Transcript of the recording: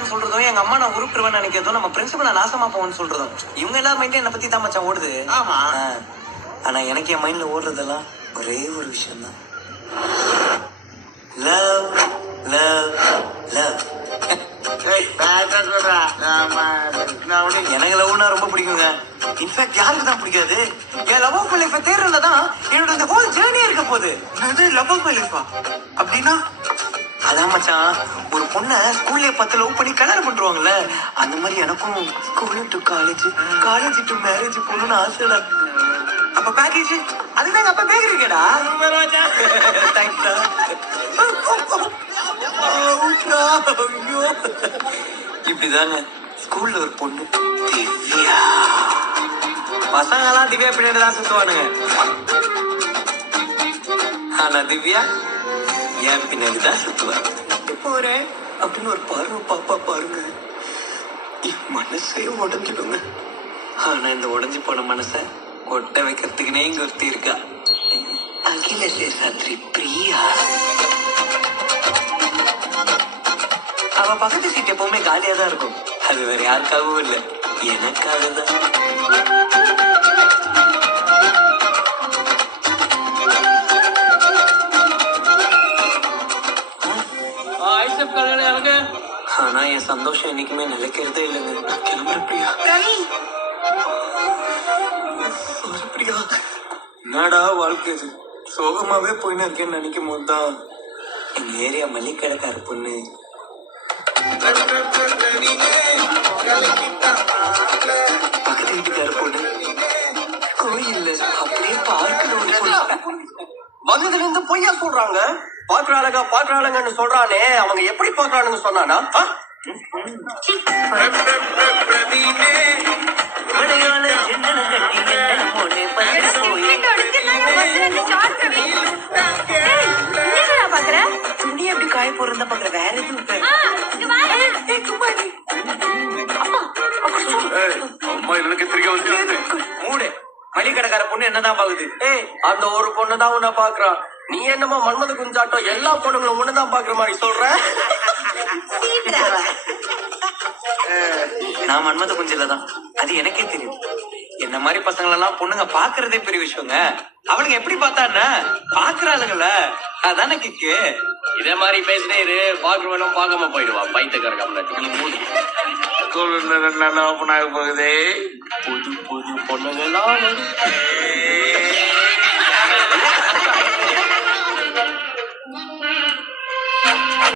மாட்டேன்னு சொல்றதும் எங்க அம்மா நான் உருப்பிடுவேன்னு நினைக்கிறதும் நம்ம பிரின்சிபல் நான் நாசமா போவேன்னு சொல்றதும் இவங்க எல்லாரும் மைண்ட்ல என்ன பத்தி தான் மச்சான் ஓடுது. ஆமா. ஆனா எனக்கு என் மைண்ட்ல ஓடுறதெல்லாம் ஒரே ஒரு விஷயம் தான். Love love love. எனக்கு லவ்னா ரொம்ப பிடிக்குங்க. இன்ஃபேக்ட் யாருக்கு தான் பிடிக்காது? என் லவ் ஆஃப் மை லைஃப் தேர்றதுல தான் என்னோட இந்த ஹோல் ஜர்னி இருக்க போகுது. அது லவ் ஆஃப் மை லைஃபா? அப்படின்னா அதான் மச்சான், ஒரு பொண்ணை ஸ்கூல்லே 10 லவ் பண்ணி கல்யாணம் பண்றாங்கல்ல, அந்த மாதிரி எனக்கும் school to college, college to marriage போகணும்னு ஆசைடா. அப்ப பேக்கேஜ் அதுதான் எங்க அப்பா பேக்கரி இருக்கேடா. தேங்க்ஸ்டா. இப்படிதாங்க ஸ்கூல்ல ஒரு பொண்ணு திவ்யா. பசங்க எல்லாம் திவ்யா பின்னாடி தான் சுத்துவானுங்க. ஆனா திவ்யா என் பின்னாடி தான் சுத்துவாங்க. போறேன் அப்படின்னு ஒரு பார்வை பாப்பா பாருங்க, என் மனசே உடஞ்சிடுங்க. ஆனா இந்த உடஞ்சு போன மனசை ஒட்ட வைக்கிறதுக்குனே இங்க ஒருத்தி இருக்கா. அகில சேஷாத்ரி பிரியா. அவ பக்கத்து சீட் எப்பவுமே காலியா தான் இருக்கும். அது வேற யாருக்காகவும் இல்லை, எனக்காக தான். ஆனா என் சந்தோஷம் என்னைக்குமே நிலைக்கிறதே இல்லைங்க. கிளம்புற பிரியா. பிரியா, என்னடா வாழ்க்கை இது, சோகமாவே போயின்னு இருக்கேன்னு நினைக்கும் போதுதான் எங்க ஏரியா மல்லிக்கடைக்கார பொண்ணு பக்கத்து வீட்டுக்கார பொண்ணு கோயில்ல அப்படியே பார்க்கணும் வந்ததுல இருந்து பொய்யா சொல்றாங்க. பாக்குறாளுங்கன்னு சொல்றானே, அவங்க எப்படி பாக்குறானுங்க சொன்னானா? துணி எப்படி காய போறதா பாக்குற, வேற எதுவும் மூடு. மளிகடைக்கார பொண்ணு என்னதான் பாக்குது? அந்த ஒரு பொண்ணுதான் உன்னை பாக்குறான். நீ என்னமோ மன்மத குஞ்சாட்டம் எல்லா பொண்ணுங்களும் ஒண்ணுதான் பாக்குற மாதிரி சொல்ற. நான் மன்மத குஞ்சிலதான், அது எனக்கே தெரியும். என்ன மாதிரி பசங்களெல்லாம் பொண்ணுங்க பாக்குறதே பெரிய விஷயங்க. அவனுங்க எப்படி பார்த்தான்னா பாக்குறாளுங்கள, அதானே கிக்கு. இதே மாதிரி பேசினே இரு, பாக்குறவனும் பார்க்காம போயிடுவான். பைத்தியக்கார போகுதே புது புது பொண்ணுங்களா